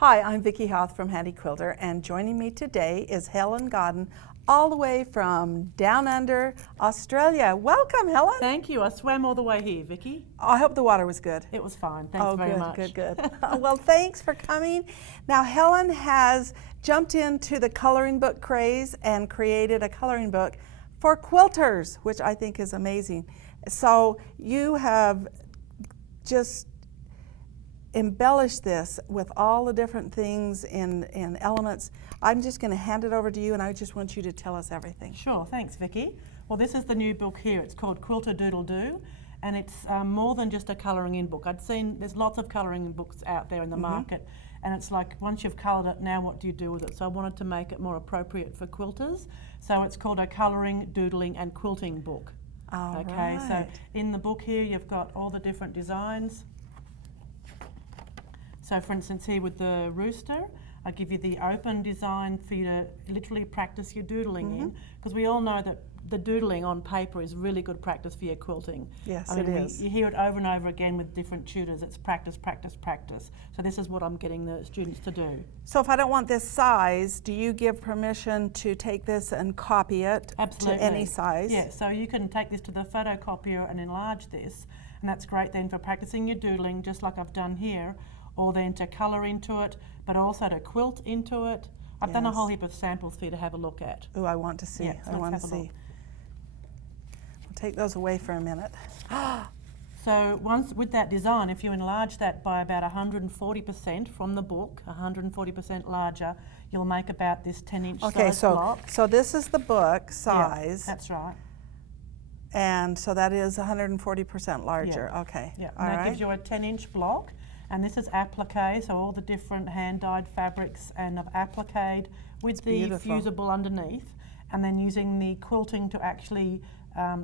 Hi, I'm Vicki Hoth from Handi Quilter, and joining me today is Helen Godden, all the way from down under Australia. Welcome, Helen. Thank you. I swam all the way here, Vicki. I hope the water was good. It was fine. Thanks very much. Good. Well, thanks for coming. Now, Helen has jumped into the coloring book craze and created a coloring book for quilters, which I think is amazing. So you have just embellish this with all the different things in elements. I'm just going to hand it over to you, and I just want you to tell us everything. Sure, thanks Vicki. Well, this is the new book here. It's called Quilt-a-Doodle-Doo, and it's more than just a colouring in book. I'd seen there's lots of colouring in books out there in the market, and it's like once you've coloured it, now what do you do with it? So I wanted to make it more appropriate for quilters. So it's called a colouring, doodling and quilting book. Okay, so in the book here you've got all the different designs. So for instance here with the rooster, I give you the open design for you to literally practice your doodling in, because we all know that the doodling on paper is really good practice for your quilting. Yes, it is. You hear it over and over again with different tutors. It's practice, practice, practice. So this is what I'm getting the students to do. So if I don't want this size, do you give permission to take this and copy it to any size? Yeah, so you can take this to the photocopier and enlarge this, and that's great then for practicing your doodling, just like I've done here, or then to colour into it, but also to quilt into it. I've done a whole heap of samples for you to have a look at. Oh, I want to see. Yeah, I want to see. I'll take those away for a minute. So once with that design, if you enlarge that by about 140% from the book, 140% larger, you'll make about this 10-inch size block. So this is the book size. Yeah, that's right. And so that is 140% larger. Yeah. Okay. Yeah. And that gives you a 10-inch block. And this is applique, so all the different hand-dyed fabrics, and I've appliqued with the fusible underneath, and then using the quilting to actually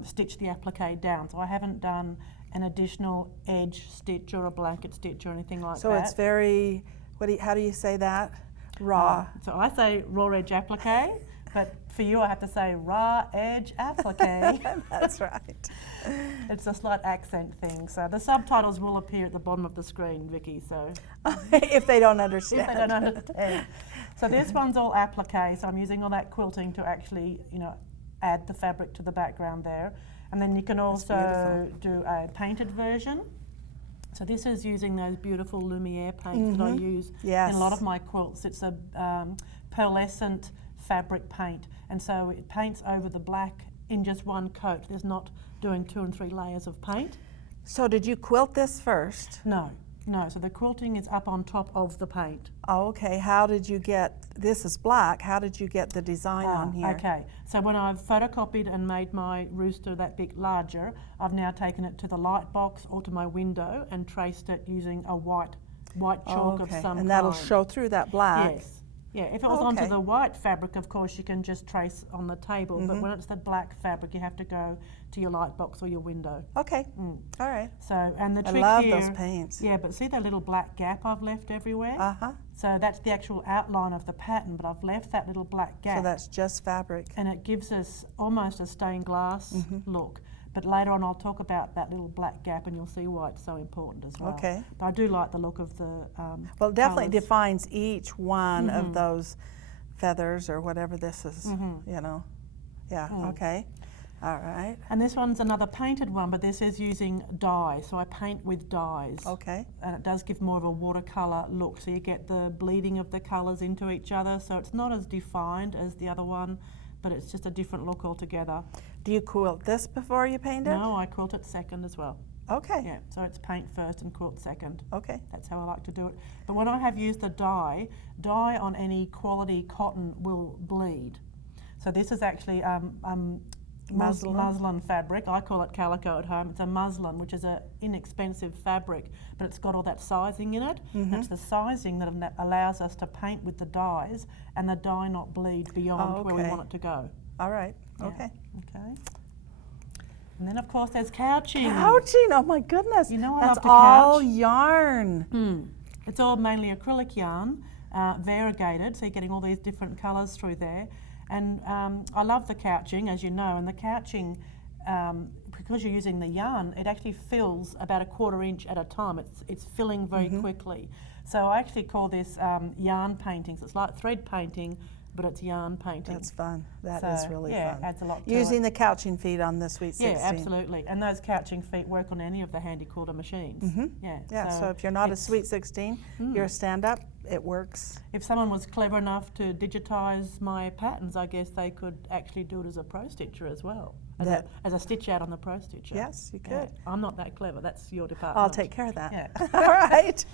stitch the applique down. So I haven't done an additional edge stitch or a blanket stitch or anything like that. So it's very, how do you say that? Raw. So I say raw edge applique, but for you I have to say raw edge applique. That's right. It's a slight accent thing. So the subtitles will appear at the bottom of the screen, Vicki. So if they don't understand. If they don't understand. So this one's all applique. So I'm using all that quilting to actually, add the fabric to the background there. And then you can also do a painted version. So this is using those beautiful Lumiere paints that I use in a lot of my quilts. It's a pearlescent fabric paint, and so it paints over the black in just one coat. There's not doing 2 and 3 layers of paint. So did you quilt this first? No. So the quilting is up on top of the paint. Oh, okay. How did you get, this is black, how did you get the design on here? Okay, so when I've photocopied and made my rooster that bit larger, I've now taken it to the light box or to my window and traced it using a white chalk of some kind. And that'll show through that black? Yes. Yeah, if it was onto the white fabric, of course, you can just trace on the table, but when it's the black fabric, you have to go to your light box or your window. Okay, all right. So, and the trick I love here, those paints. Yeah, but see that little black gap I've left everywhere? Uh-huh. So that's the actual outline of the pattern, but I've left that little black gap. So that's just fabric. And it gives us almost a stained glass look. But later on I'll talk about that little black gap, and you'll see why it's so important as well. Okay. But I do like the look of the well, it definitely defines each one of those feathers or whatever this is, Yeah, okay. All right. And this one's another painted one, but this is using dye. So I paint with dyes. Okay. And it does give more of a watercolour look. So you get the bleeding of the colours into each other. So it's not as defined as the other one, but it's just a different look altogether. Do you quilt this before you paint it? No, I quilt it second as well. Okay. Yeah, so it's paint first and quilt second. Okay. That's how I like to do it. But when I have used the dye on any quality cotton will bleed. So this is actually muslin fabric. I call it calico at home. It's a muslin, which is an inexpensive fabric, but it's got all that sizing in it. And it's the sizing that allows us to paint with the dyes and the dye not bleed beyond where we want it to go. All right. Yeah. Okay. And then of course there's couching. Couching, oh my goodness. You know I That's love to all couch. Yarn. It's all mainly acrylic yarn, variegated, so you're getting all these different colours through there. And I love the couching, as you know, and the couching because you're using the yarn, it actually fills about 1/4 inch at a time. It's filling very quickly. So I actually call this yarn paintings. It's like thread painting, but it's yarn painting. That's fun. That is really yeah, fun. adds a lot to Using it. the couching feet on the Sweet 16. Yeah, absolutely. And those couching feet work on any of the Handi Quilter machines. Yeah, so if you're not a Sweet 16, you're a stand-up, it works. If someone was clever enough to digitise my patterns, I guess they could actually do it as a pro stitcher as well, as a stitch out on the pro stitcher. Yes, you could. Yeah. I'm not that clever. That's your department. I'll take care of that. Yeah. All right.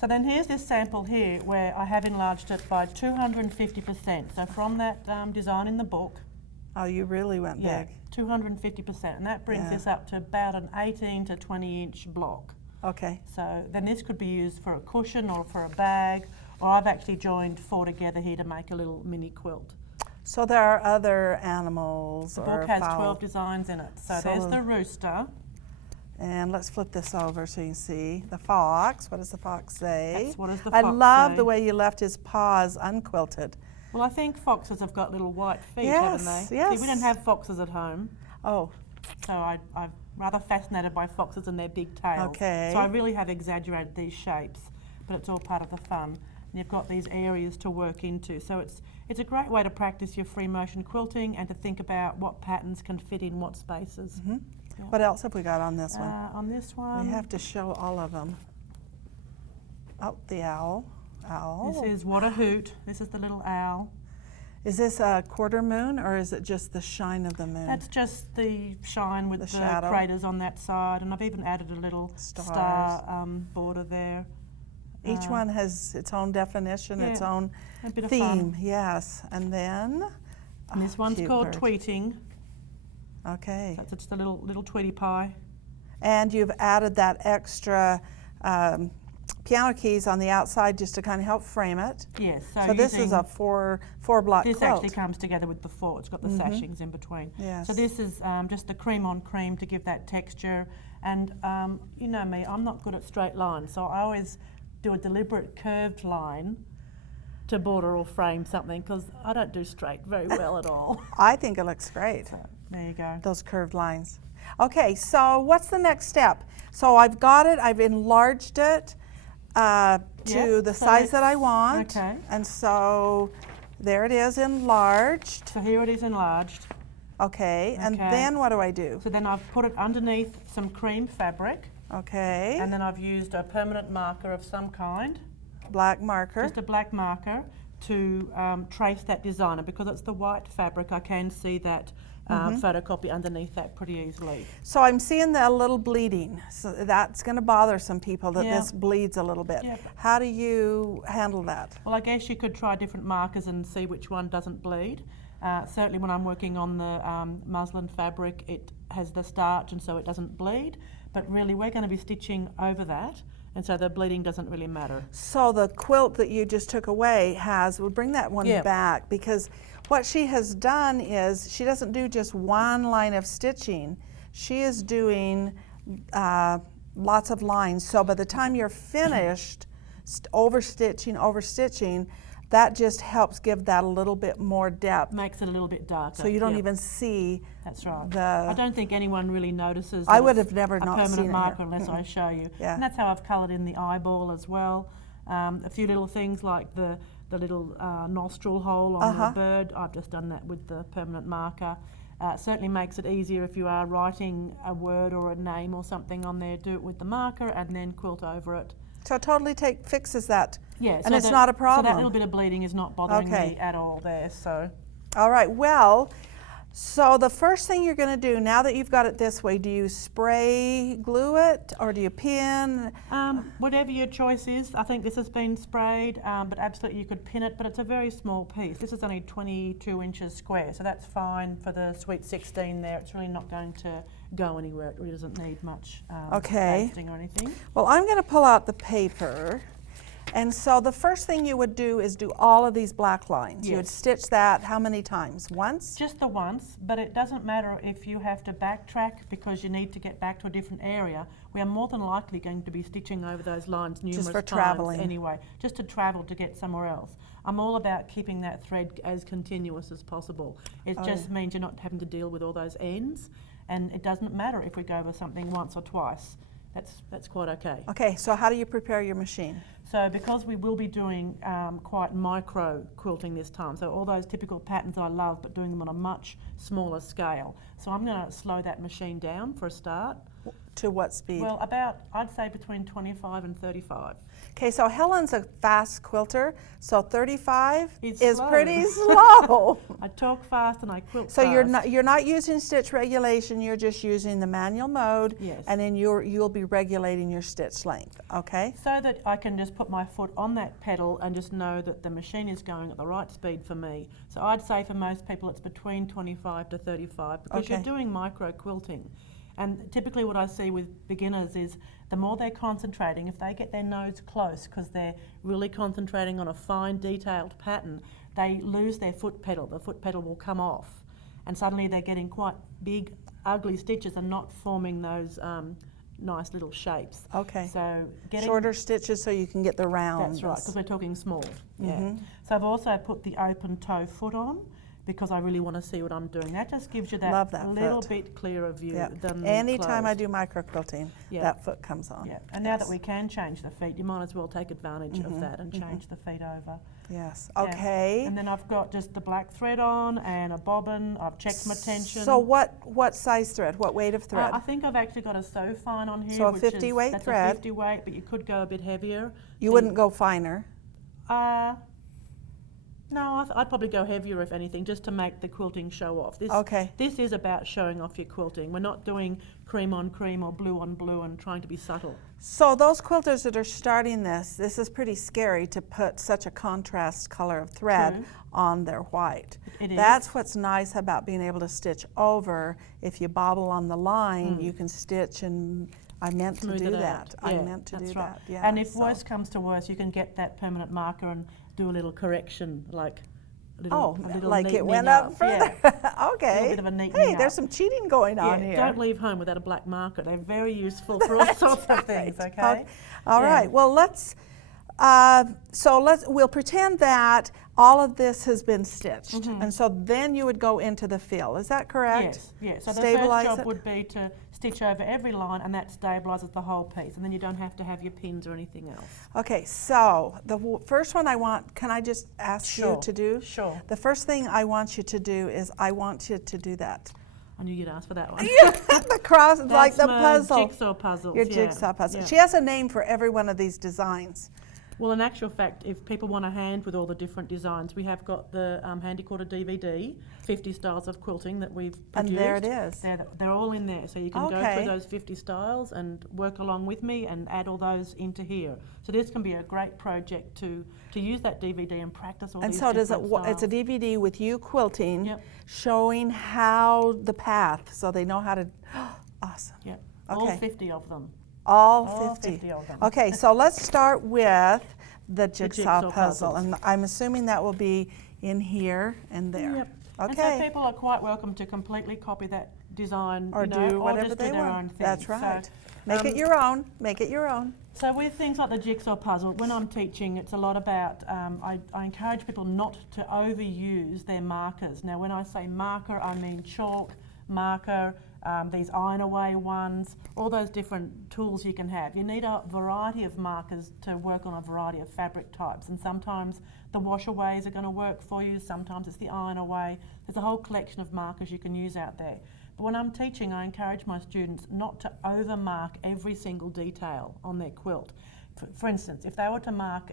So then here's this sample here where I have enlarged it by 250%. So from that design in the book. Oh, you really went big. 250%. And that brings this up to about an 18 to 20 inch block. Okay. So then this could be used for a cushion or for a bag, or I've actually joined 4 together here to make a little mini quilt. So there are other animals The or book has fowl. 12 designs in it. So there's the rooster. And let's flip this over so you can see the fox. What does the fox say? That's what does the I fox love say. the way you left his paws unquilted. Well, I think foxes have got little white feet, Yes, haven't they? yes. See, we don't have foxes at home. Oh, So I'm rather fascinated by foxes and their big tails. Okay. So I really have exaggerated these shapes, but it's all part of the fun. And you've got these areas to work into. So it's a great way to practice your free motion quilting and to think about what patterns can fit in what spaces. Yeah. what else have we got on this one? On this one, We have to show all of them. Oh, the owl. Owl. this is What a Hoot. This is the little owl. Is this a quarter moon or is it just the shine of the moon? That's just the shine with The the shadow. craters on that side, and I've even added a little star border there. Each one has its own definition, its yeah, own a bit of theme. fun. Yes. And then And this one's cute called bird. Tweeting. Okay. That's just a little Tweety pie. And you've added that extra piano keys on the outside just to kind of help frame it. Yes. So this is a four block This quilt. actually comes together with the 4. It's got the sashings in between. Yes. So this is just the cream on cream to give that texture. And you know me, I'm not good at straight lines, so I always do a deliberate curved line to border or frame something because I don't do straight very well at all. I think it looks great, So there you go. those curved lines. Okay, so what's the next step? So I've got it, I've enlarged it to Yep, the so size that I let's- want. okay. And so there it is enlarged. So here it is enlarged. Okay, and Okay. then what do I do? So then I've put it underneath some cream fabric, Okay, and then I've used a permanent marker of some kind, black marker. just a black marker, to trace that design. And because it's the white fabric, I can see that photocopy underneath that pretty easily. So I'm seeing a little bleeding. So that's going to bother some people that Yeah. this bleeds a little bit. Yeah. How do you handle that? Well, I guess you could try different markers and see which one doesn't bleed. Certainly when I'm working on the muslin fabric, it has the starch and so it doesn't bleed. But really we're going to be stitching over that, and so the bleeding doesn't really matter. So the quilt that you just took away we'll bring that one Yeah. back, because what she has done is she doesn't do just one line of stitching. She is doing lots of lines. So by the time you're finished overstitching, that just helps give that a little bit more depth. Makes it a little bit darker. So you don't Yep, even see That's right. the. I don't think anyone really notices. I that would it's have never a not seen permanent it marker here. unless I show you. Yeah. And that's how I've coloured in the eyeball as well. A few little things like the little nostril hole on the bird. I've just done that with the permanent marker. It certainly makes it easier if you are writing a word or a name or something on there. Do it with the marker and then quilt over it. So it totally fixes that. Yeah, And it's not a problem. So that little bit of bleeding is not bothering Okay. me at all there. So All right, well, so the first thing you're going to do, now that you've got it this way, do you spray glue it or do you pin? whatever your choice is. I think this has been sprayed, but absolutely you could pin it, but it's a very small piece. This is only 22 inches square, so that's fine for the Sweet 16 there. It's really not going to go anywhere. It really doesn't need much Okay. pasting or anything. Well, I'm going to pull out the paper And so the first thing you would do is do all of these black lines. You would Yes. stitch that how many times? Once? Just the once, but it doesn't matter if you have to backtrack because you need to get back to a different area. We are more than likely going to be stitching over those lines numerous for times traveling. anyway, just to travel to get somewhere else. I'm all about keeping that thread as continuous as possible. It just means you're not having to deal with all those ends, and it doesn't matter if we go over something once or twice. That's quite okay. Okay, so how do you prepare your machine? So because we will be doing quite micro quilting this time, so all those typical patterns I love, but doing them on a much smaller scale. So I'm going to slow that machine down for a start. To what speed? Well, about, I'd say between 25 and 35. Okay, so Helen's a fast quilter, so 35 It's is slow. pretty slow. I talk fast and I quilt So fast. you're not using stitch regulation, you're just using the manual mode, Yes. and then you'll be regulating your stitch length, okay? So that I can just put my foot on that pedal and just know that the machine is going at the right speed for me. So I'd say for most people it's between 25 to 35 because you're Okay. doing micro quilting. And typically what I see with beginners is the more they're concentrating, if they get their nose close because they're really concentrating on a fine detailed pattern, they lose their foot pedal. The foot pedal will come off and suddenly they're getting quite big, ugly stitches and not forming those nice little shapes. Okay. So getting Shorter stitches so you can get the round. That's right, because we're talking small. Yeah. Mhm. So I've also put the open toe foot on because I really want to see what I'm doing. That just gives you Love that that little foot. bit clearer view Yeah. than the Anytime I closed. do micro quilting, Yeah. that foot comes on. Yeah, and now that Yes. we can change the feet, you might as well take advantage of that and change the feet over. Yes, Yeah. okay. And then I've got just the black thread on and a bobbin. I've checked my tension. So what size thread? What weight of thread? I think I've actually got a so fine on here. So a which 50 is, weight that's thread. a 50 weight, but you could go a bit heavier. You So wouldn't go finer. No, I'd probably go heavier if anything, just to make the quilting show off. Okay. This is about showing off your quilting. We're not doing cream on cream or blue on blue and trying to be subtle. So those quilters that are starting this is pretty scary to put such a contrast color of thread True. on their white. It is. That's what's nice about being able to stitch over. If you bobble on the line, you can stitch, and I meant to Smooth do it that. out. I Yeah, meant to do that's right. that. Yeah. And if so- worse comes to worse, you can get that permanent marker and do a little correction, like a little, Oh, a little like it neatening went up further. Yeah. Okay. A little bit of a neatening Hey, up. there's some cheating going on Yeah, here. don't leave home without a black marker. They're very useful for all sorts of things, okay? All Yeah. right. Well, we'll pretend that all of this has been stitched, and so then you would go into the fill. Is that correct? Yes, yes. So the Stabilize first job it? would be to stitch over every line, and that stabilises the whole piece, and then you don't have to have your pins or anything else. Okay. So the first one I want. Can I just ask you to do? Sure. The first thing I want you to do is I want you to do that. I knew you'd ask for that one. The cross, like That's the my puzzle. jigsaw puzzles. Your yeah. jigsaw puzzle. Yeah. She has a name for every one of these designs. Well, in actual fact, if people want a hand with all the different designs, we have got the Handi Quilter DVD, 50 styles of quilting that we've And produced. there it is. They're all in there, so you can go Okay. through those 50 styles and work along with me and add all those into here. So this can be a great project to use that DVD and practice all And these so does it. different It's a styles. DVD with you quilting, Yep. showing how the path, so they know how to. Awesome. Yep. Okay. All 50 of them. All All 50. 50 of them. Okay, so let's start with the jigsaw jigsaw puzzle, puzzles. and I'm assuming that will be in here and there. Yep. And so Okay. people are quite welcome to completely copy that design, Or you know, do whatever or just they do their want. own thing. That's right. So, Make it your own. Make it your own. So with things like the jigsaw puzzle, when I'm teaching, it's a lot about, I encourage people not to overuse their markers. Now when I say marker, I mean chalk, marker, these iron away ones, all those different tools you can have. You need a variety of markers to work on a variety of fabric types, and sometimes the washaways are going to work for you, sometimes it's the iron away. There's a whole collection of markers you can use out there. But when I'm teaching, I encourage my students not to overmark every single detail on their quilt. For instance, if they were to mark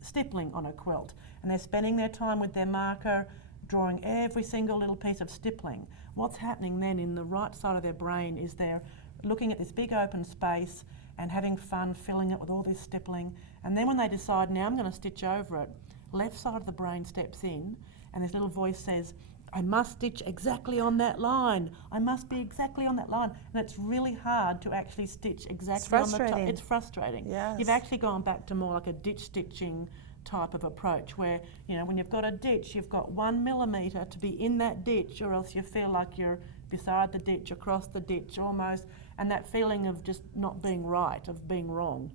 stippling on a quilt and they're spending their time with their marker drawing every single little piece of stippling, what's happening then in the right side of their brain is they're looking at this big open space and having fun filling it with all this stippling, and then when they decide, now I'm going to stitch over it, left side of the brain steps in and this little voice says, I must stitch exactly on that line. I must be exactly on that line. And it's really hard to actually stitch exactly on the top. It's frustrating. Yes. You've actually gone back to more like a ditch stitching type of approach where, you know, when you've got a ditch, you've got 1 millimetre to be in that ditch, or else you feel like you're beside the ditch, across the ditch almost, and that feeling of just not being right, of being wrong.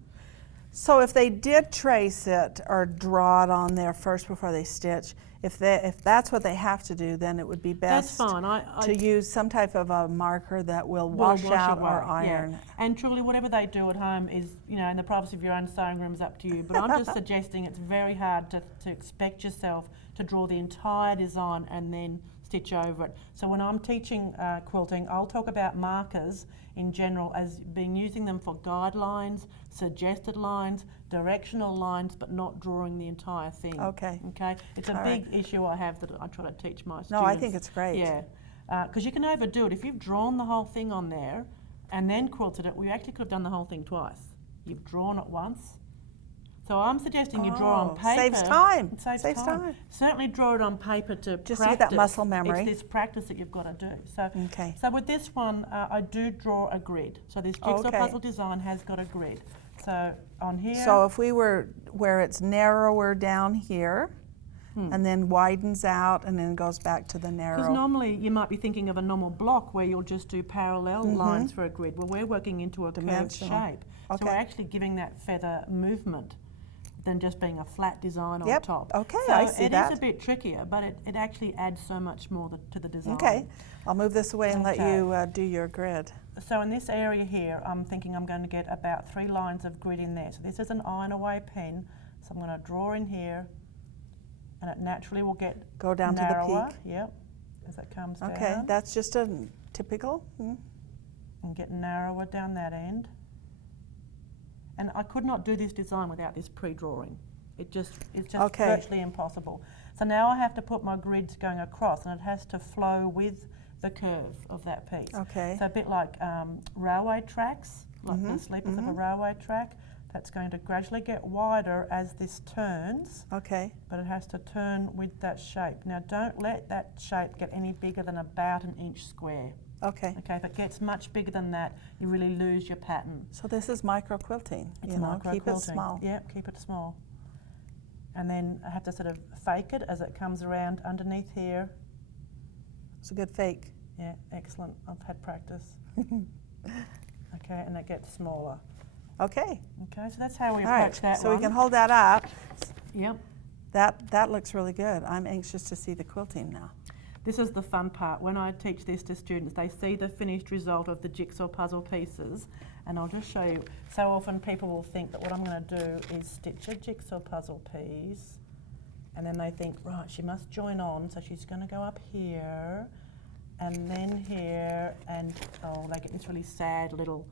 So if they did trace it or draw it on there first before they stitch, if that's what they have to do, then it would be best That's fine. to use some type of a marker that will wash out or away, iron. Yeah. And truly, whatever they do at home is, you know, in the privacy of your own sewing room is up to you. But I'm just suggesting it's very hard to expect yourself to draw the entire design and then stitch over it. So when I'm teaching quilting, I'll talk about markers in general as being using them for guidelines, suggested lines, directional lines, but not drawing the entire thing. Okay. Okay. It's a big issue I have that I try to teach my students. No, I think it's great. Yeah, because you can overdo it. If you've drawn the whole thing on there and then quilted it, we actually could have done the whole thing twice. You've drawn it once. So I'm suggesting you draw on paper. Saves time. It saves time. Certainly draw it on paper to just practice. to get that muscle memory. It's this practice that you've got to do. So, okay. So with this one, I do draw a grid. So this jigsaw puzzle design has got a grid. So on here. So if we were where it's narrower down here, and then widens out and then goes back to the narrow. Because normally you might be thinking of a normal block where you'll just do parallel lines for a grid. Well, we're working into a curved shape. So we're actually giving that feather movement than just being a flat design on top. Okay, so I see that. It is a bit trickier, but it actually adds so much more to the design. Okay, I'll move this away and let you do your grid. So in this area here, I'm thinking I'm going to get about 3 lines of grid in there. So this is an iron away pen, so I'm going to draw in here, and it naturally will get go down narrower, to the peak. Yep, as it comes down. Okay, that's just a typical. And get narrower down that end. And I could not do this design without this pre-drawing. It's just virtually impossible. So now I have to put my grids going across, and it has to flow with the curve of that piece. Okay. So a bit like railway tracks, like the sleepers of a railway track. That's going to gradually get wider as this turns. Okay. But it has to turn with that shape. Now don't let that shape get any bigger than about 1 inch square. Okay. Okay, if it gets much bigger than that, you really lose your pattern. So this is micro quilting. It's you know, micro keep quilting. it small. Yep, keep it small. And then I have to sort of fake it as it comes around underneath here. It's a good fake. Yeah, excellent. I've had practice. Okay, and it gets smaller. Okay. Okay, so that's how we approach that so one. we can hold that up. Yep. That looks really good. I'm anxious to see the quilting now. This is the fun part. When I teach this to students, they see the finished result of the jigsaw puzzle pieces, and I'll just show you. So often people will think that what I'm going to do is stitch a jigsaw puzzle piece, and then they think, right, she must join on, so she's going to go up here, and then here, and they get this really sad little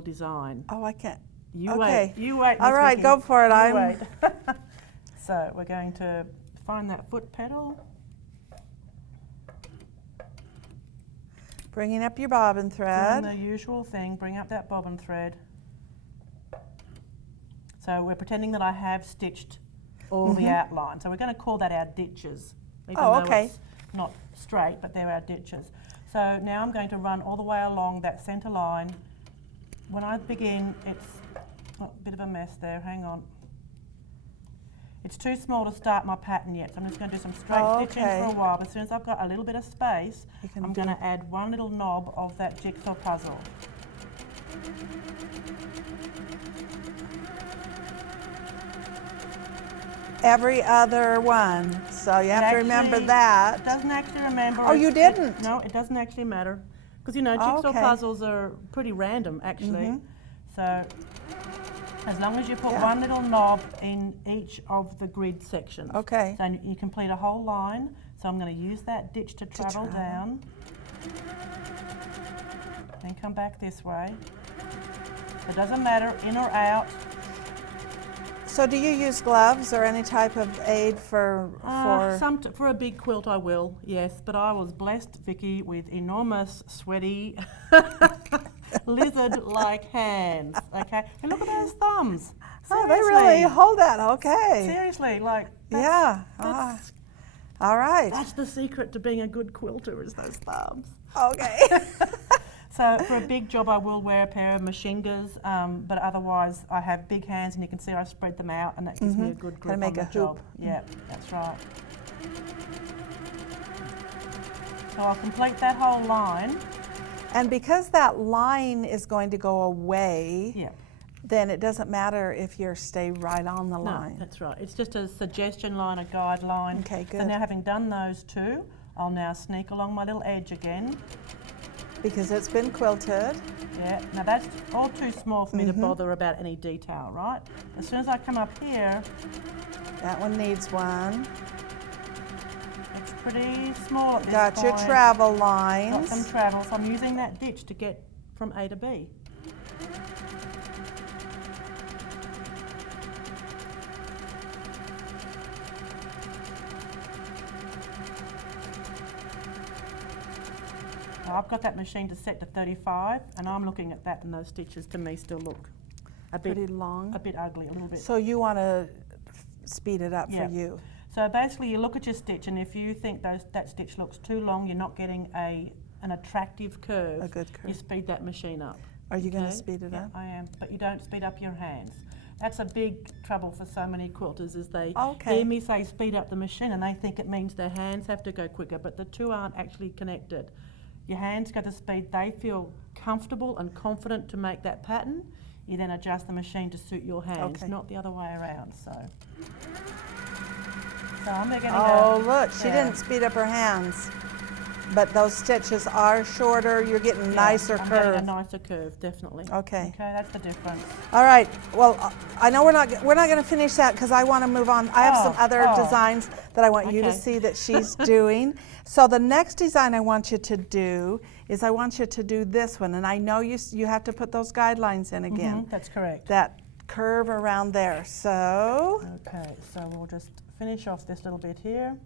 design. Oh, I can't. You wait. All right, go for it. Wait. So we're going to find that foot pedal. Bringing up your bobbin thread. Doing the usual thing, bring up that bobbin thread. So we're pretending that I have stitched all the outline. So we're going to call that our ditches. Even though it's not straight, but they're our ditches. So now I'm going to run all the way along that centre line. When I begin, it's a bit of a mess there, hang on. It's too small to start my pattern yet, so I'm just going to do some straight stitching for a while. But as soon as I've got a little bit of space, I'm going to add one little knob of that jigsaw puzzle. Every other one, so you have to remember that. It doesn't actually remember. Oh, you didn't? No, it doesn't actually matter. Because, you know, jigsaw puzzles are pretty random, actually. So as long as you put one little knob in each of the grid sections. Okay. So you complete a whole line. So I'm going to use that ditch to travel down. Then come back this way. It doesn't matter, in or out. So do you use gloves or any type of aid for For a big quilt I will, yes. But I was blessed, Vicky, with enormous, sweaty, lizard-like hands, okay? And look at those thumbs. Oh, they really hold that, okay. Seriously, like, All right. That's the secret to being a good quilter, is those thumbs. Okay. So for a big job I will wear a pair of machingers, but otherwise I have big hands and you can see I spread them out and that gives me a good grip make on the a hoop. job. Yeah, that's right. So I'll complete that whole line. And because that line is going to go away, Yeah. then it doesn't matter if you stay right on the No, line. that's right. It's just a suggestion line, a guideline. Okay, So good. now having done those two, I'll now sneak along my little edge again. Because it's been quilted. Yeah, now that's all too small for me to bother about any detail, right? As soon as I come up here, That one needs one. it's pretty small at this Got point. your travel Got lines. some travel, so I'm using that ditch to get from A to B. Now I've got that machine to set to 35 and I'm looking at that and those stitches to me still look a bit Pretty long. ugly, a little bit. So you want to speed it up Yeah. for you. So basically you look at your stitch and if you think that stitch looks too long, you're not getting an attractive curve, A good you curve. speed that machine up. Are you going to Okay? speed it Yeah, up? I am, but you don't speed up your hands. That's a big trouble for so many quilters is they Okay. hear me say speed up the machine and they think it means their hands have to go quicker, but the two aren't actually connected. Your hands go to speed, they feel comfortable and confident to make that pattern. You then adjust the machine to suit your hands, Okay. not the other way around. So I'm beginning Oh, to... look, she yeah. didn't speed up her hands. But those stitches are shorter. You're getting Yeah, nicer I'm getting curve. a nicer curve, definitely. Okay. Okay, that's the difference. All right. Well, I know we're not going to finish that because I want to move on. I have some other designs that I want you to Okay. see that she's doing. So the next design I want you to do is I want you to do this one, and I know you have to put those guidelines in again. That's correct. That curve around there. So Okay, so we'll just finish off this little bit here.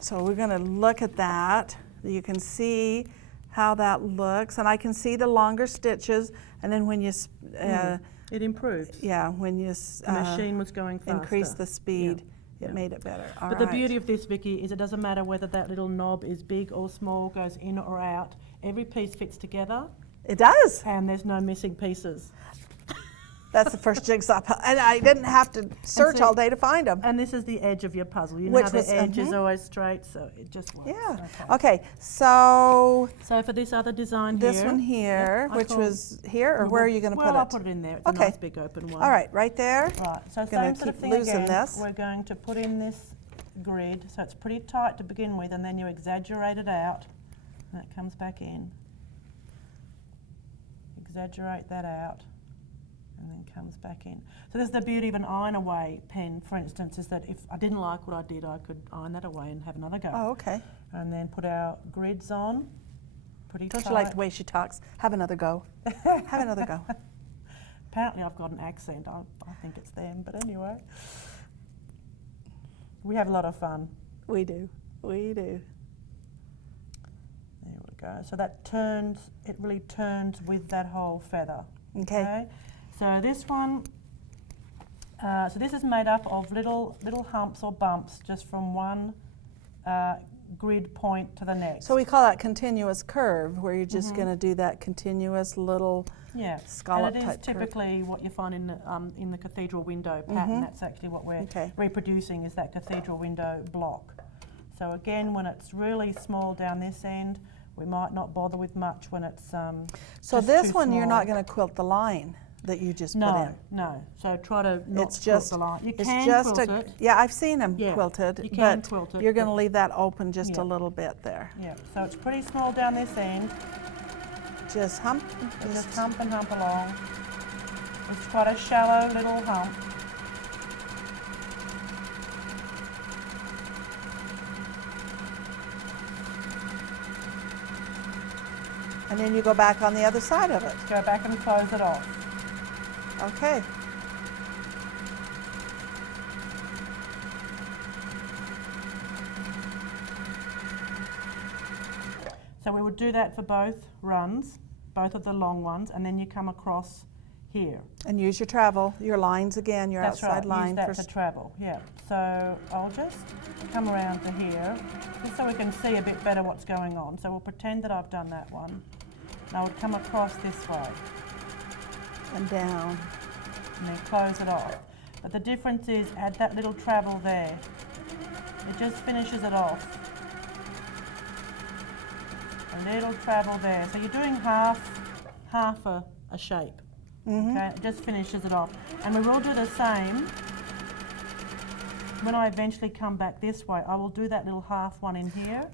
So we're going to look at that. You can see how that looks, and I can see the longer stitches. And then when you, It improves. yeah, when you The machine was going faster. increase the speed, Yeah. it made it better. All But right. the beauty of this, Vicky, is it doesn't matter whether that little knob is big or small, goes in or out. Every piece fits together, It does. and there's no missing pieces. That's the first jigsaw, and I didn't have to search see- all day to find them. And this is the edge of your puzzle. You know Which how the was- edge is always straight, so it just works. Yeah. Okay. Okay. So So for this other design this here, one here, Yep, I which call- was here, or where are you going to well, put it? I'll put it in there. It's Okay. a nice big open one. All right, right there. Right, so Gonna same sort of keep thing losing again. this. We're going to put in this grid, so it's pretty tight to begin with, and then you exaggerate it out, and it comes back in. Exaggerate that out, and then comes back in. So this is the beauty of an iron away pen, for instance, is that if I didn't like what I did, I could iron that away and have another go. Oh, okay. And then put our grids on, pretty Don't tight. you like the way she talks? Have another go. Have another go. Apparently I've got an accent. I think it's them, but anyway. We have a lot of fun. We do. We do. There we go. So that turns, it really turns with that whole feather. Okay. So this one, so this is made up of little humps or bumps just from one grid point to the next. So we call that continuous curve, where you're just going to do that continuous little yeah, scallop and it is type curve. typically what you find in the cathedral window pattern. That's actually what we're Okay. reproducing, is that cathedral window block. So again, when it's really small down this end, we might not bother with much when it's So just this too one you're small. not going to quilt the line that you just put No, in. no. So try to not It's quilt just the line. You it's can just quilt a it. yeah. I've seen them Yeah, quilted, you can but quilt it, you're going to but- leave that open just Yeah. a little bit there. Yeah, so it's pretty small down this end. Just hump. So just hump and hump along. It's quite a shallow little hump. And then you go back on the other side of it. Go back and close it off. Okay. So we would do that for both runs, both of the long ones, and then you come across here. And use your travel, your lines again, your That's outside right, line. use that for travel, yeah. So I'll just come around to here, just so we can see a bit better what's going on. So we'll pretend that I've done that one. And I would come across this way. And down. And then close it off. But the difference is, add that little travel there. It just finishes it off. A little travel there. So you're doing half a shape. Okay, it just finishes it off. And we will do the same when I eventually come back this way. I will do that little half one in here.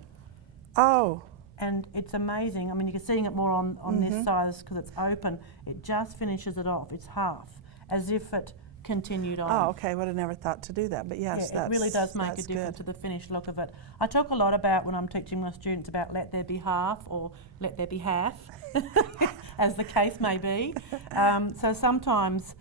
Oh. And it's amazing. I mean, you're seeing it more on this side because it's open. It just finishes it off. It's half, as if it continued on. Oh, okay. Would have never thought to do that, but yes, Yeah, it really does make a difference to the finished look of it. I talk a lot about, when I'm teaching my students, about let there be half or let there be half, as the case may be. So sometimes,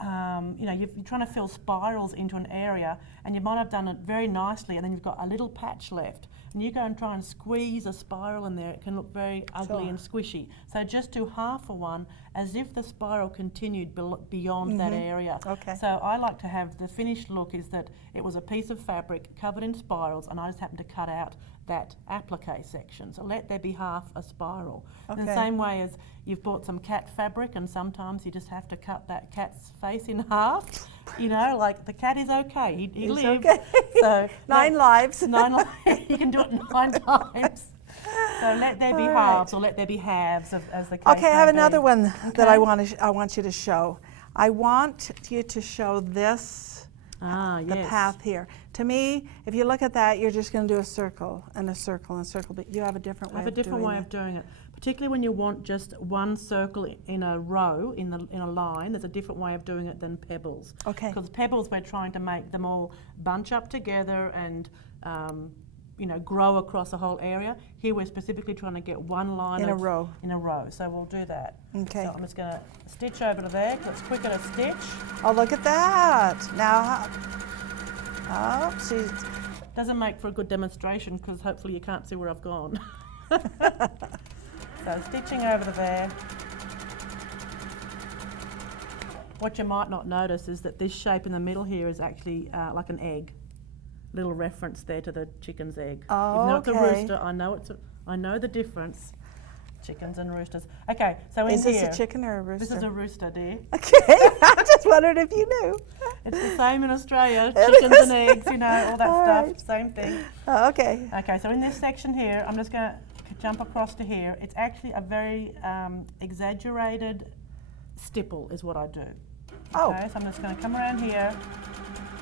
you know, you're trying to fill spirals into an area, and you might have done it very nicely, and then you've got a little patch left. And you go and try and squeeze a spiral in there, it can look very ugly and squishy. So just do half of one as if the spiral continued beyond that area. Okay. So I like to have the finished look is that it was a piece of fabric covered in spirals, and I just happened to cut out that applique section. So let there be half a spiral. Okay. In the same way as you've bought some cat fabric, and sometimes you just have to cut that cat's face in half. You know, like the cat is okay. He lives. Okay. So 9 lives. 9 lives. You can do it 9 times. So let there be halves or let there be halves, as the case Okay, I have may be. another one that I want you to show. I want you to show this, the path here. To me, if you look at that, you're just going to do a circle and a circle and a circle, but you have a different way of doing it. I have a different way of doing it. Particularly when you want just one circle in a row, in a line, there's a different way of doing it than pebbles. Okay. Because pebbles, we're trying to make them all bunch up together and you know, grow across a whole area. Here we're specifically trying to get one line in a row. In a row. So we'll do that. Okay. So I'm just going to stitch over to there because it's quicker to stitch. Oh, look at that. Now, oh, she's... Doesn't make for a good demonstration because hopefully you can't see where I've gone. So stitching over to there. What you might not notice is that this shape in the middle here is actually like an egg. Little reference there to the chicken's egg. Oh, even though it's a okay. rooster, I know the difference. Chickens and roosters. Okay, so in Is here. this a chicken or a rooster? This is a rooster, dear. Okay, I just wondered if you knew. It's the same in Australia. Chickens and eggs, you know, all that stuff. Right. Same thing. Oh, okay. Okay, so in this section here, I'm just going to jump across to here. It's actually a very exaggerated stipple is what I do. Oh. Okay, so I'm just going to come around here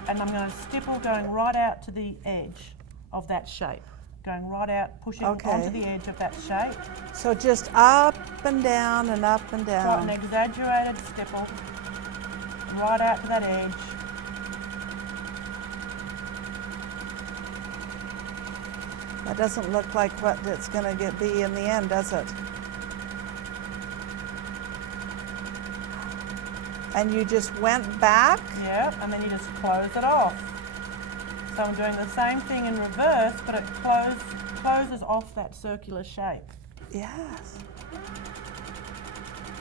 and I'm going to stipple going right out to the edge of that shape. Going right out, pushing onto the edge of that shape. So just up and down and up and down. Got an exaggerated stipple right out to that edge. That doesn't look like what it's going to be in the end, does it? And you just went back? Yeah, and then you just close it off. So I'm doing the same thing in reverse, but it closes off that circular shape. Yes.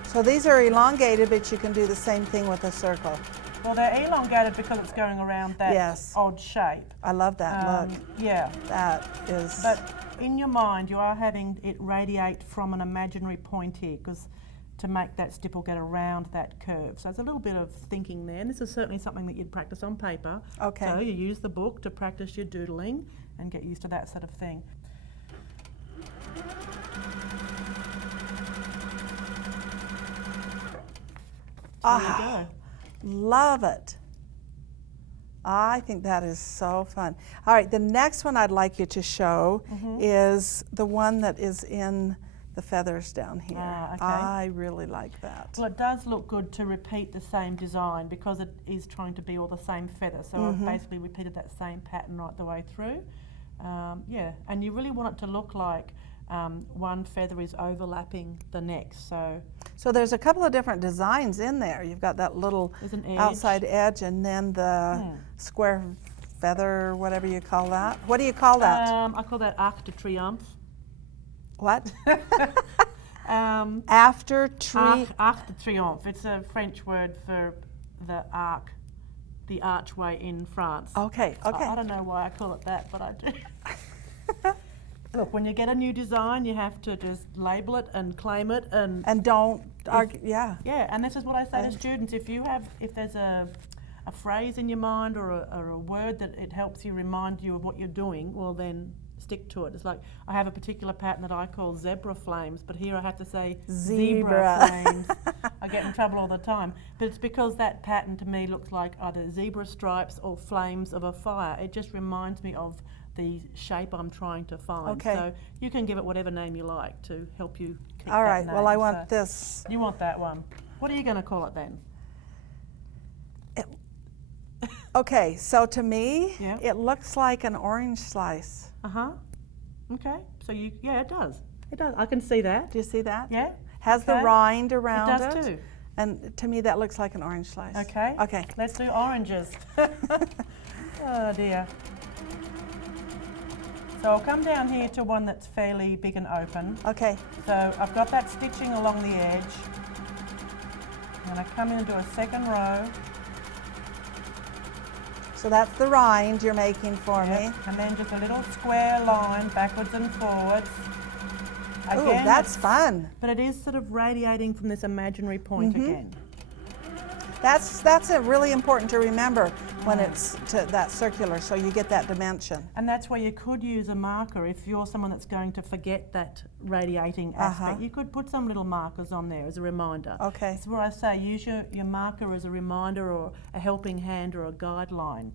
So these are elongated, but you can do the same thing with a circle. Well, they're elongated because it's going around that odd shape. I love that look. Yeah. That is... But in your mind, you are having it radiate from an imaginary point here, because to make that stipple get around that curve. So there's a little bit of thinking there, and this is certainly something that you'd practice on paper. Okay. So you use the book to practice your doodling and get used to that sort of thing. There you go. Love it. I think that is so fun. All right, the next one I'd like you to show is the one that is in the feathers down here. Okay. I really like that. Well, it does look good to repeat the same design because it is trying to be all the same feather. So I've basically repeated that same pattern right the way through. Yeah, and you really want it to look like one feather is overlapping the next. So there's a couple of different designs in there. You've got that little outside edge and then the square feather, whatever you call that. What do you call that? I call that Arc de Triomphe. What? After tree. Arc de Triomphe. It's a French word for the arc, the archway in France. Okay, okay. I don't know why I call it that, but I do. Look, when you get a new design, you have to just label it and claim it, and don't argue. Yeah. yeah. And this is what I say to students: if there's a phrase in your mind or a word that it helps you remind you of what you're doing, well then stick to it. It's like I have a particular pattern that I call zebra flames, but here I have to say zebra flames. I get in trouble all the time, but it's because that pattern to me looks like either zebra stripes or flames of a fire. It just reminds me of the shape I'm trying to find. Okay. So you can give it whatever name you like to help you keep All that right. name. Well, I want So this. you want that one. What are you going to call it then? Okay. So to me, Yeah. it looks like an orange slice. Uh-huh. Okay. So yeah, it does. It does. I can see that. Do you see that? Yeah. Has the Okay. rind around it. It does too. And to me, that looks like an orange slice. Okay. Okay. Let's do oranges. Oh dear. So I'll come down here to one that's fairly big and open. Okay. So I've got that stitching along the edge. I'm going to come in and do a second row. So that's the rind you're making for me. Yep. And then just a little square line backwards and forwards. Oh, Again, that's fun. but it is sort of radiating from this imaginary point again. That's a really important to remember when it's that circular, so you get that dimension. And that's where you could use a marker if you're someone that's going to forget that radiating aspect. You could put some little markers on there as a reminder. Okay. That's where I say use your marker as a reminder or a helping hand or a guideline,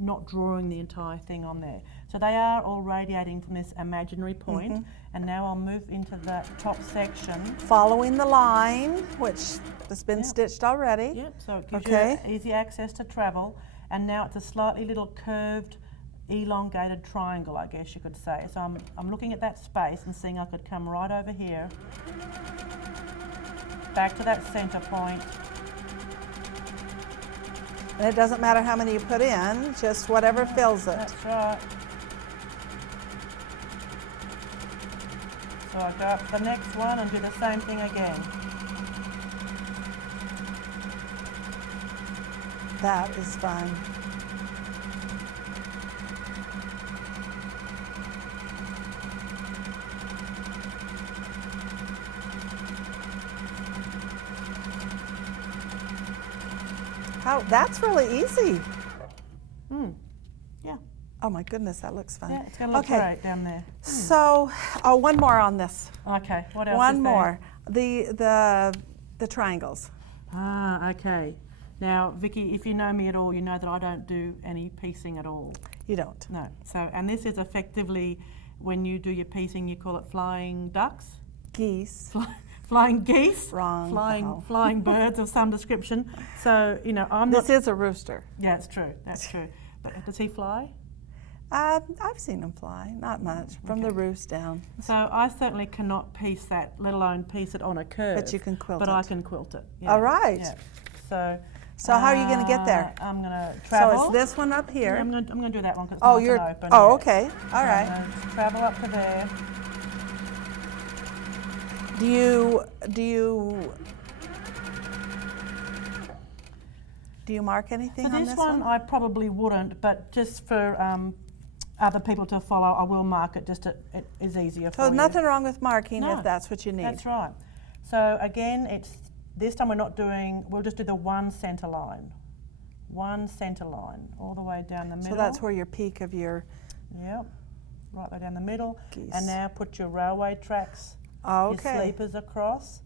not drawing the entire thing on there. So they are all radiating from this imaginary point. And now I'll move into that top section. Following the line, which has been stitched already. Yep, so it gives you easy access to travel. And now it's a slightly little curved, elongated triangle, I guess you could say. So I'm looking at that space and seeing I could come right over here, back to that center point. And it doesn't matter how many you put in, just whatever fills it. That's right. So I go up to the next one and do the same thing again. That is fun. That's really easy. Yeah. Oh my goodness, that looks fun. Yeah, it's going to look great down there. So, one more on this. Okay, what else One is more. The triangles. Ah, okay. Now, Vicky, if you know me at all, you know that I don't do any piecing at all. You don't. No. So, and this is effectively, when you do your piecing, you call it flying ducks? Geese. Flying geese? Wrong. Flying birds of some description. So, you know, This is a rooster. Yeah, it's true. That's true. But does he fly? I've seen him fly, not much, from the roost down. So I certainly cannot piece that, let alone piece it on a curve. But you can quilt it. But I can quilt it. Yeah. All right. Yeah. So how are you going to get there? I'm going to travel. So it's this one up here. Yeah, I'm going to do that one because it's Oh, nice and open. Oh, yeah. okay. All So right. I'm going to travel up to there. Do you mark anything So on this one I probably wouldn't, but just for other people to follow, I will mark it. Just it is easier for So you. nothing wrong with marking No, if that's what you need. That's right. So again, this time we'll just do the one centre line. One centre line all the way down the middle. So that's where your peak of your... Yep, right there down the middle. Geese. And now put your railway tracks, Okay. your sleepers across.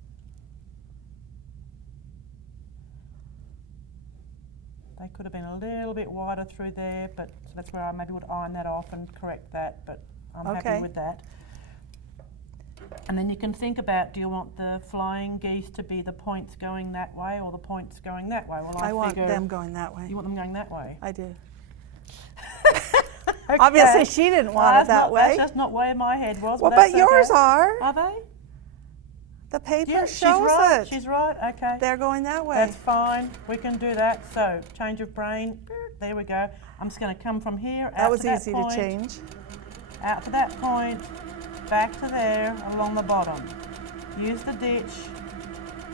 They could have been a little bit wider through there, but so that's where I maybe would iron that off and correct that, but I'm happy with that. And then you can think about, do you want the flying geese to be the points going that way or the points going that way? Well, I want them going that way. You want them going that way? I do. Okay. Obviously, she didn't want it that way. That's just not where my head was. Well, but but yours are. Are they? The paper Yeah, shows it. She's right. Okay. They're going that way. That's fine. We can do that. So, change of brain. There we go. I'm just going to come from here. That was out to easy that point, to change. Out to that point, back to there, along the bottom. use the ditch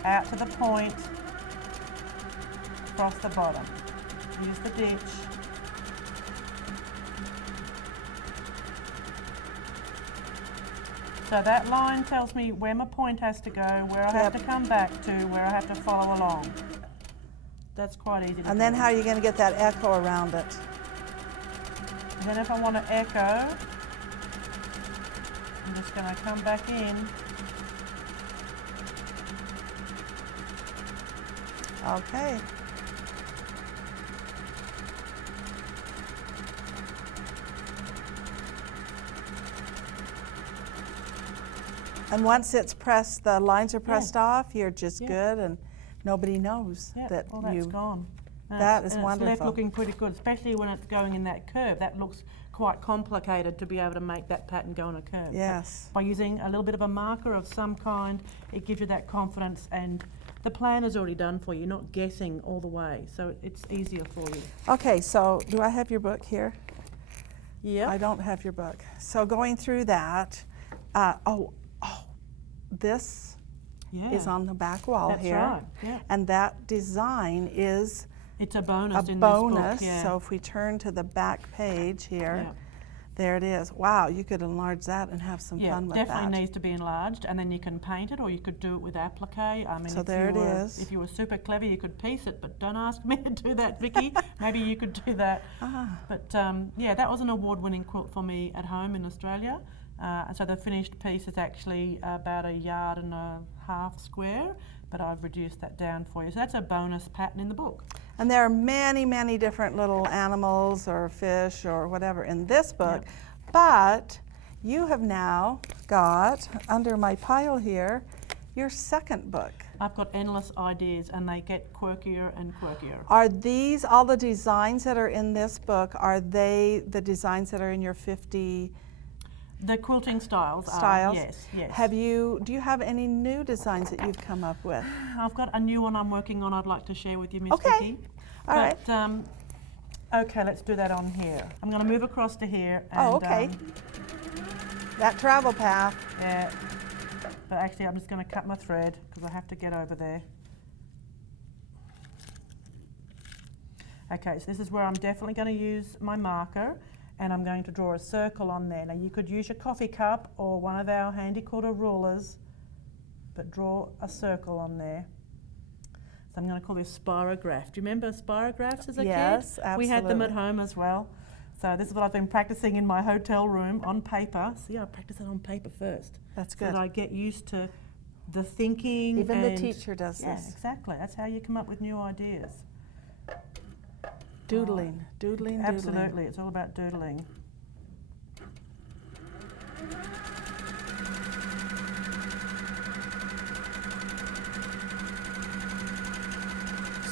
out to the point, across the bottom. Use the ditch. So that line tells me where my point has to go, where I have to come back to, where I have to follow along. That's quite easy to do. And then how are you going to get that echo around it? And then if I want to echo, I'm just going to come back in. Okay. And once it's pressed, the lines are pressed off, you're just good, and nobody knows that well, that's gone. That is and wonderful. It's left looking pretty good, especially when it's going in that curve. That looks quite complicated to be able to make that pattern go on a curve. Yes. But by using a little bit of a marker of some kind, it gives you that confidence, and the plan is already done for you. You're not guessing all the way, so it's easier for you. Okay, so do I have your book here? Yeah. I don't have your book. So going through that, this is on the back wall That's here. right. Yeah. And that design is It's a bonus in bonus. this book. Yeah. So if we turn to the back page here, Yeah. there it is. Wow, you could enlarge that and have some fun with definitely that. needs to be enlarged, and then you can paint it, or you could do it with applique. I mean, So if there you it were, is. If you were super clever, you could piece it, but don't ask me to do that, Vicky. Maybe you could do that. But yeah, that was an award-winning quilt for me at home in Australia. And so the finished piece is actually about 1.5 yards square, but I've reduced that down for you. So that's a bonus pattern in the book. And there are many, many different little animals or fish or whatever in this book. Yep. But you have now got, under my pile here, your second book. I've got endless ideas, and they get quirkier and quirkier. Are these, all the designs that are in this book, are they the designs that are in your 50 The quilting styles styles? Yes, yes. Do you have any new designs that you've come up with? I've got a new one I'm working on I'd like to share with you, Miss Okay. Vicky. All right. Okay, let's do that on here. I'm going to move across to here. And, okay. That travel path. Yeah. But actually, I'm just going to cut my thread because I have to get over there. Okay, so this is where I'm definitely going to use my marker, and I'm going to draw a circle on there. Now, you could use your coffee cup or one of our Handi Quilter rulers, but draw a circle on there. So I'm going to call this spirograph. Do you remember spirographs as a kid? Yes, We had them absolutely. at home as well. So this is what I've been practicing in my hotel room on paper. See, I practice it on paper first. That's So good. that I get used to the thinking. Even the and teacher does yeah, this. exactly. That's how you come up with new ideas. Doodling, doodling, doodling. Absolutely, it's all about doodling.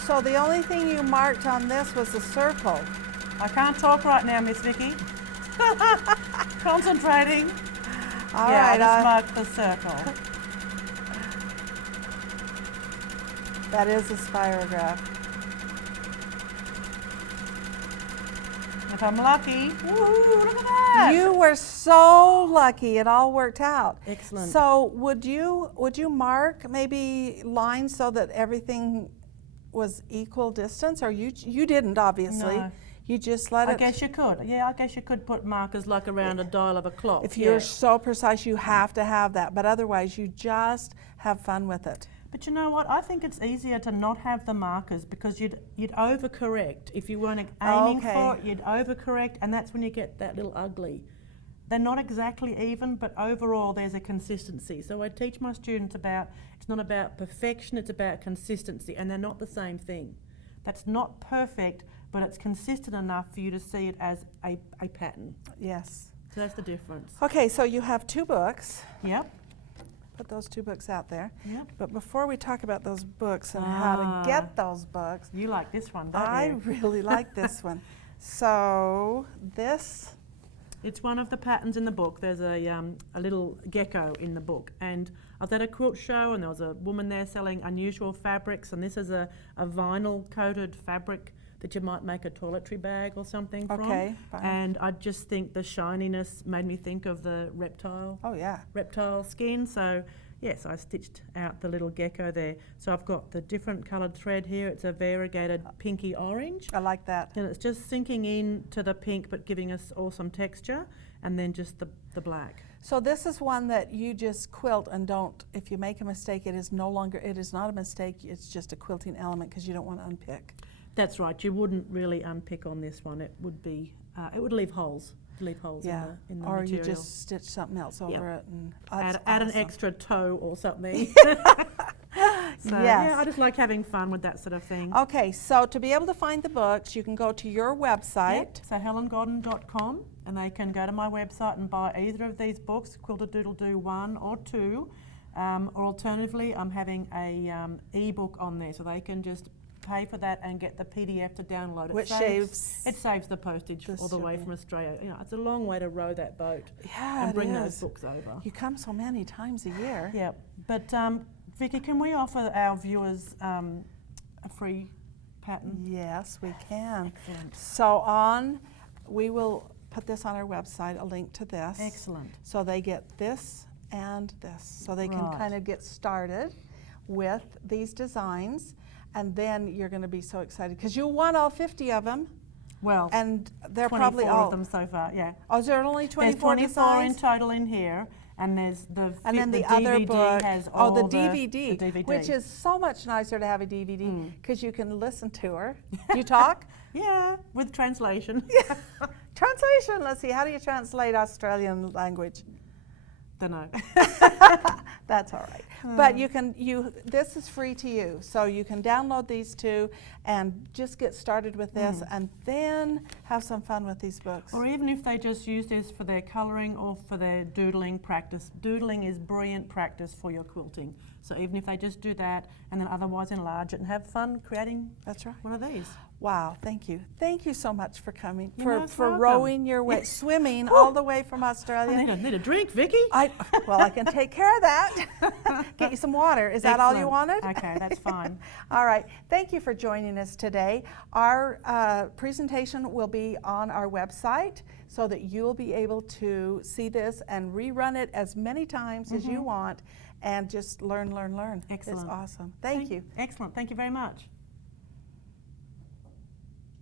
So the only thing you marked on this was a circle. I can't talk right now, Miss Vicky. Concentrating. All yeah, right, I just marked the circle. that is a spirograph. If I'm lucky, woohoo, look at that! You were so lucky; it all worked out. Excellent. So would you mark maybe lines so that everything was equal distance, or you didn't obviously? No. You just let I it. guess you could. Yeah, I guess you could put markers like around a dial of a clock. If you're yeah. so precise, you have to have that. But otherwise, you just have fun with it. But you know what? I think it's easier to not have the markers because you'd overcorrect. If you weren't aiming for it, you'd overcorrect, and that's when you get that little ugly. They're not exactly even, but overall there's a consistency. So I teach my students about, it's not about perfection, it's about consistency, and they're not the same thing. That's not perfect, but it's consistent enough for you to see it as a pattern. Yes. So that's the difference. Okay, so you have 2 books. Yep. Put those 2 books out there. Yep. But before we talk about those books and how to get those books, You like this one, don't I you? really like this one. So this, It's one of the patterns in the book. There's a little gecko in the book, and I was at a quilt show, and there was a woman there selling unusual fabrics, and this is a vinyl coated fabric that you might make a toiletry bag or something from. Okay, fine. And I just think the shininess made me think of the reptile skin. So yes, I stitched out the little gecko there. So I've got the different coloured thread here. It's a variegated pinky orange. I like that. And it's just sinking in to the pink but giving us awesome texture, and then just the black. So this is one that you just quilt and don't, if you make a mistake, it is not a mistake, it's just a quilting element because you don't want to unpick. That's right, you wouldn't really unpick on this one. It would be, it would leave holes. In the or material. you just stitch something else over it and add an extra toe or something. So, yes. Yeah, I just like having fun with that sort of thing. Okay, so to be able to find the books, you can go to your website. Yep. So helengodden.com, and they can go to my website and buy either of these books, Quilt-a-Doodle-Doo 1 or 2, or alternatively, I'm having a ebook on there, so they can just pay for that and get the PDF to download. Which saves the postage all the way from Australia. You know, it's a long way to row that boat and bring those books over. You come so many times a year. Yeah, but Vicky, can we offer our viewers a free pattern? Yes, we can. Excellent. So we will put this on our website, a link to this. Excellent. So they get this and this. So they can kind of get started with these designs. And then you're going to be so excited because you want all 50 of them. Well, and they're 24 probably all of them so far. Yeah. Oh, is there only 24 There's 24 designs? in total in here, and there's and then the DVD other book has all the DVD, the DVD, which is so much nicer to have a DVD because you can listen to her. You talk? Yeah, with translation. Translation. Let's see. How do you translate Australian language? Don't know. That's all right. But this is free to you, so you can download these two and just get started with this and then have some fun with these books. Or even if they just use this for their colouring or for their doodling practice. Doodling is brilliant practice for your quilting. So even if they just do that and then otherwise enlarge it and have fun creating one of these. Wow, thank you. Thank you so much for coming, You're for most rowing your way, swimming all the way from Australia. I need a drink, Vicky. Well, I can take care of that. Get you some water. Is that all you wanted? Okay, that's fine. All right. Thank you for joining us today. Our presentation will be on our website so that you'll be able to see this and rerun it as many times as you want and just learn. Excellent. It's awesome. Thank you. Excellent. Thank you very much.